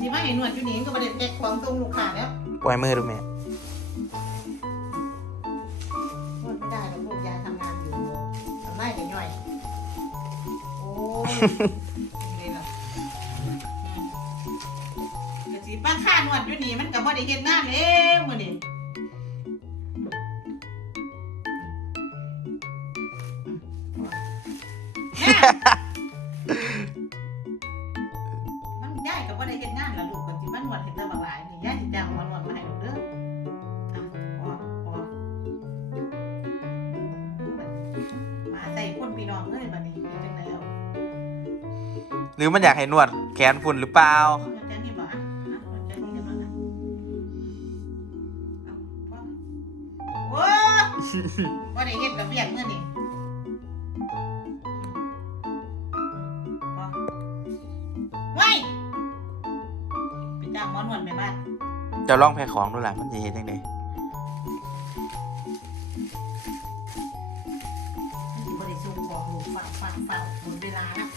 สิมาให้นวดอยู่นี่ก็บ่ได้แพ็คของส่งลูกค้าแล้วปล่อยมือดูแม่นวดไม่ได้หรอกลูกยายทำงานอยู่ทำไมก็ย่อย โอ้ยนี่ล่ะอืมก็สิป้าค่านวดอยู่นี่มันก็บ่ได้เฮ็ดงานแล้วมื้อนี้ บ่ได้เฮ็ดงานล่ะลูกก็สิมานวดให้ตาบักหลายนี่ยายสิจ้างมอนวดมาให้ลูกเด้ออะอพอมาใส่คนพี่น้องเลยบัดนี้เป็นจังไดเอาหรือมันอยากให้นวดแขนฝุ่นหรือเปล่าอาจารย์นี่บอกอะอะอาจารย์นี่จะมาอะเอาพ่อโอ้บ่ได้เฮ็ดกับเบียกเมื่อนี่พอไว้ไปจ้าง อนวดไปบ้านจะลองแพ็คของดูล่ะมันจะเห็นยังไงที่บ่ได้ส่งของลูกฝากฝากฝากหมดเวลาแล้ว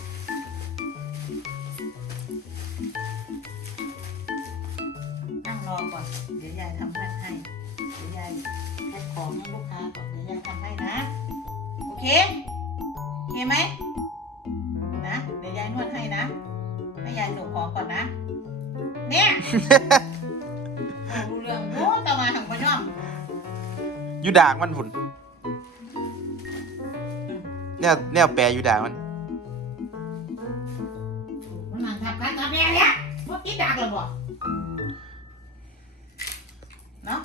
นั่งรอก่อน เดี๋ยวยายทำให้ให้ เดี๋ยวยายแพ็คของให้ลูกค้าก่อน เดี๋ยวยายทำให้นะ โอเค โอเคไหมนะ เดี๋ยวยายนวดให้นะ ให้ยายส่งของก่อนนะ เนี่ยโอ้รู้เรื่องโอ้ต่อมาทางพ่อย่อมอยูด่างมันฝุ่นเนี่ยเนี่ยแปรอยูด่างมัน มันนั่งทับกันทับแม่เนี่ยพวกกินดักเลยบ่เนาะ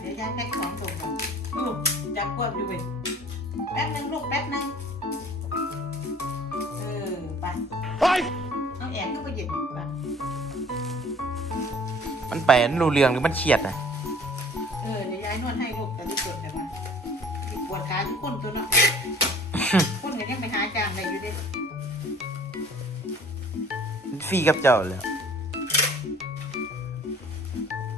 เดี๋ยวยายแพ็คของส่งก่อนลูกจับกวดอยู่เว้ยแป๊บนึงลูกแป๊บนึงเออไปเอาแอบขึ้นไปหยิบไป มันแปรมันรูเรืองหรือมันเฉียดนะเออเดี๋ยวยายนวดให้ลูกจะได้ปวดกันมาปวดขาทุกคนตัวเนาะ คนก็ยังไปหาจางได้อยู่เด้ฟรีกับเจ้าเลย